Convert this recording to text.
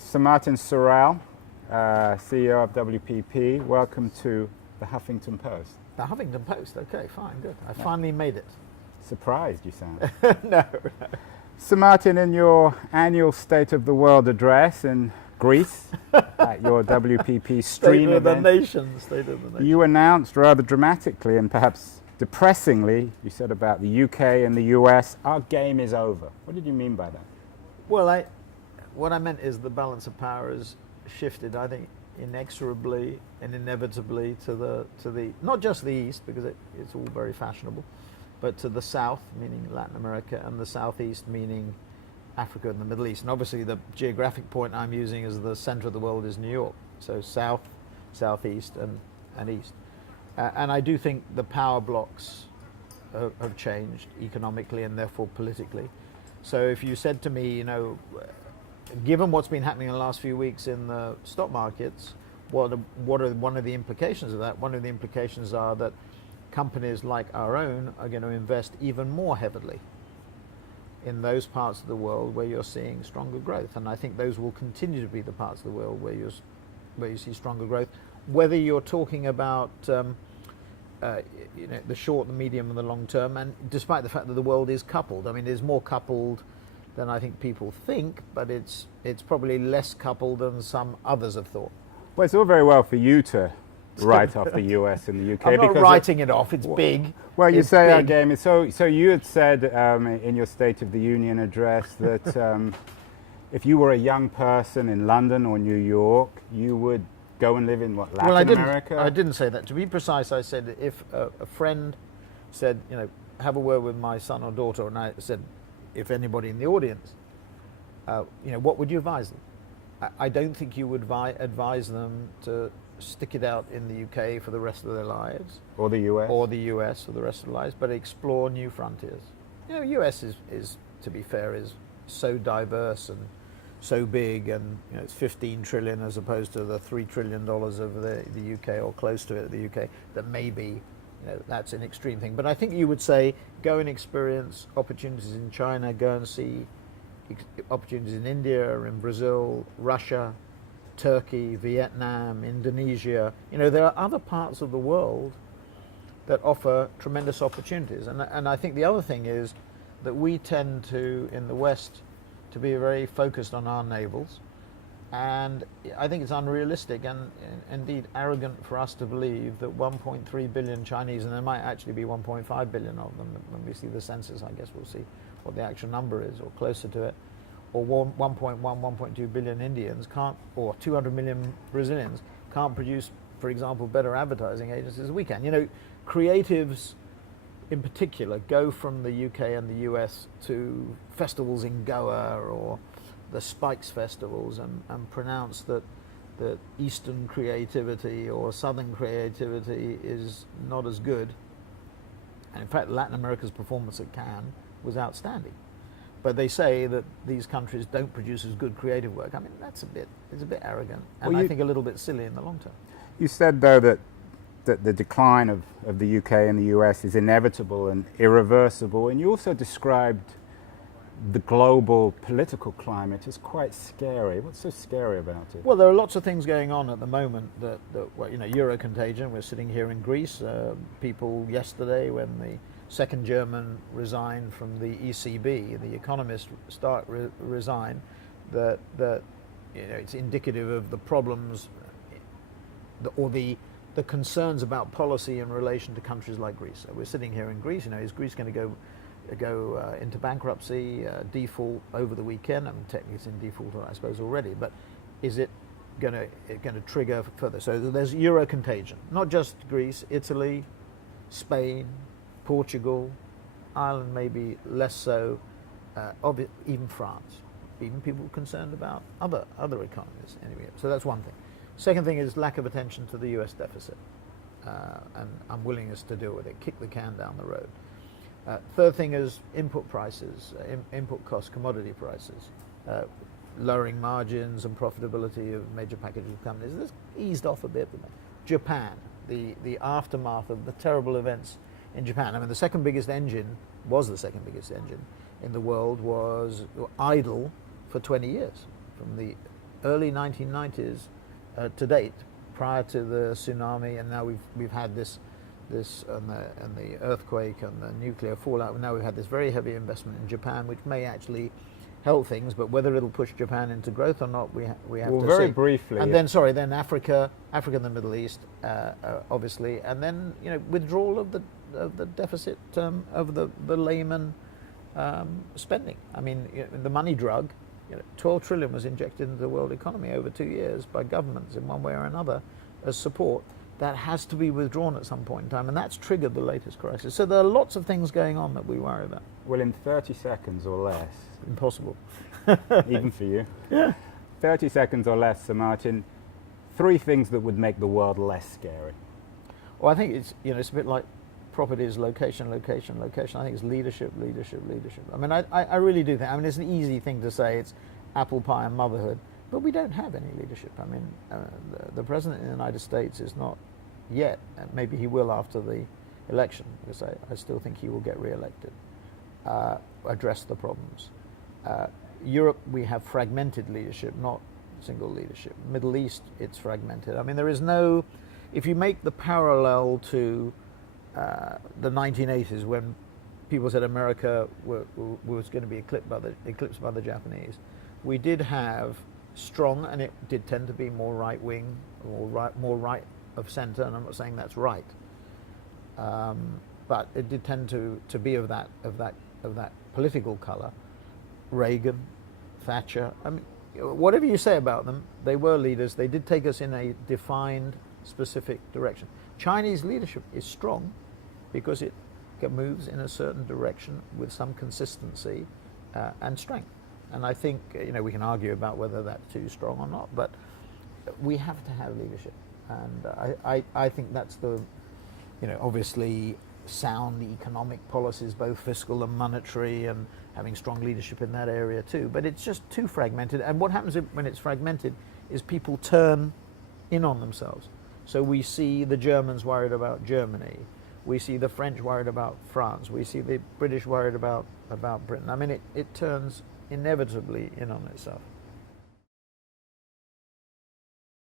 Sir Martin Sorrell, CEO of WPP. Welcome to the Huffington Post. The Huffington Post, okay, fine, good. I finally made it. Surprised, you sound. No. Sir Martin, in your annual State of the World address in Greece, at your WPP stream event, State of the Nation. you announced rather dramatically and perhaps depressingly, you said about the UK and the US, our game is over. What did you mean by that? Well, what I meant is the balance of power has shifted, I think, inexorably and inevitably to the not just the East, because it's all very fashionable, but to the South, meaning Latin America, and the Southeast, meaning Africa and the Middle East. And obviously the geographic point I'm using as the center of the world is New York. So South, Southeast, and East. And I do think the power blocks have changed economically and therefore politically. So if you said to me, given what's been happening in the last few weeks in the stock markets, what are one of the implications of that? One of the implications are that companies like our own are going to invest even more heavily in those parts of the world where you're seeing stronger growth. And I think those will continue to be the parts of the world where you see stronger growth, whether you're talking about the short, the medium, and the long term. And despite the fact that the world is coupled, I mean, it's more coupled than I think people think, but it's probably less coupled than some others have thought. Well, it's all very well for you to write off the US and the UK. I'm not because writing it off, it's big. Well, you It's say our big. game is so you had said in your State of the Union address that if you were a young person in London or New York, you would go and live in Latin America? I didn't say that. To be precise, I said if a friend said, have a word with my son or daughter, and I said, if anybody in the audience, what would you advise them? I don't think you would advise them to stick it out in the UK for the rest of their lives. Or the US? Or the US for the rest of their lives, but explore new frontiers. US is, to be fair, is so diverse and so big, and it's 15 trillion as opposed to the $3 trillion of the UK, or close to it, the UK, that maybe that's an extreme thing. But I think you would say go and experience opportunities in China, go and see opportunities in India, in Brazil, Russia, Turkey, Vietnam, Indonesia. There are other parts of the world that offer tremendous opportunities. And I think the other thing is that we tend to, in the West, to be very focused on our navels. And I think it's unrealistic and indeed arrogant for us to believe that 1.3 billion Chinese, and there might actually be 1.5 billion of them when we see the census. I guess we'll see what the actual number is, or closer to it, or 1.2 billion Indians can't, or 200 million Brazilians can't produce, for example, better advertising agencies as we can. Creatives in particular go from the UK and the US to festivals in Goa or the Spikes festivals and pronounce that Eastern creativity or Southern creativity is not as good. And in fact, Latin America's performance at Cannes was outstanding. But they say that these countries don't produce as good creative work. I mean, it's a bit arrogant, and I think a little bit silly in the long term. You said, though, that the decline of the UK and the US is inevitable and irreversible, and you also described the global political climate as quite scary. What's so scary about it? Well, there are lots of things going on at the moment that Euro contagion. We're sitting here in Greece. People yesterday, when the second German resigned from the ECB, the economists resign, that it's indicative of the problems or the concerns about policy in relation to countries like Greece. So we're sitting here in Greece. Is Greece going to go into bankruptcy, default over the weekend? I mean, technically it's in default, I suppose, already. But is it going to trigger further? So there's Euro contagion. Not just Greece, Italy, Spain, Portugal, Ireland maybe less so, even France, even people concerned about other economies. Anyway, so that's one thing. Second thing is lack of attention to the US deficit and unwillingness to deal with it, kick the can down the road. Third thing is input prices, input costs, commodity prices, lowering margins and profitability of major packaging companies. This eased off a bit. Japan, the aftermath of the terrible events in Japan. I mean, the second biggest engine in the world was idle for 20 years, from the early 1990s to date, prior to the tsunami, and now we've had this and the earthquake and the nuclear fallout. Now we've had this very heavy investment in Japan, which may actually help things, but whether it'll push Japan into growth or not, we have to see. Well, very briefly. And then, then Africa and the Middle East, obviously, and then withdrawal of the deficit of the layman spending. I mean, the money drug. 12 trillion was injected into the world economy over 2 years by governments in one way or another as support. That has to be withdrawn at some point in time, and that's triggered the latest crisis. So there are lots of things going on that we worry about. Well, in 30 seconds or less. Impossible. Even for you. Yeah. 30 seconds or less, Sir Martin. 3 things that would make the world less scary. Well, I think it's a bit like properties, location. I think it's leadership. I mean, I really do think. I mean, it's an easy thing to say. It's apple pie and motherhood, but we don't have any leadership. I mean, the president of the United States is not yet. Maybe he will after the election, because I still think he will get re-elected. Address the problems. Europe, we have fragmented leadership, not single leadership. Middle East, it's fragmented. I mean, there is no. If you make the parallel to the 1980s, when people said America was going to be eclipsed by the Japanese, we did have strong, and it did tend to be more right wing, or more right of centre. And I'm not saying that's right, but it did tend to be of that political colour. Reagan, Thatcher. I mean, whatever you say about them, they were leaders. They did take us in a defined, specific direction. Chinese leadership is strong because it moves in a certain direction with some consistency and strength. And I think we can argue about whether that's too strong or not, but we have to have leadership, and I think that's the obviously sound economic policies, both fiscal and monetary, and having strong leadership in that area too. But it's just too fragmented. And what happens when it's fragmented is people turn in on themselves. So we see the Germans worried about Germany. We see the French worried about France. We see the British worried about Britain. I mean, it turns inevitably in on itself.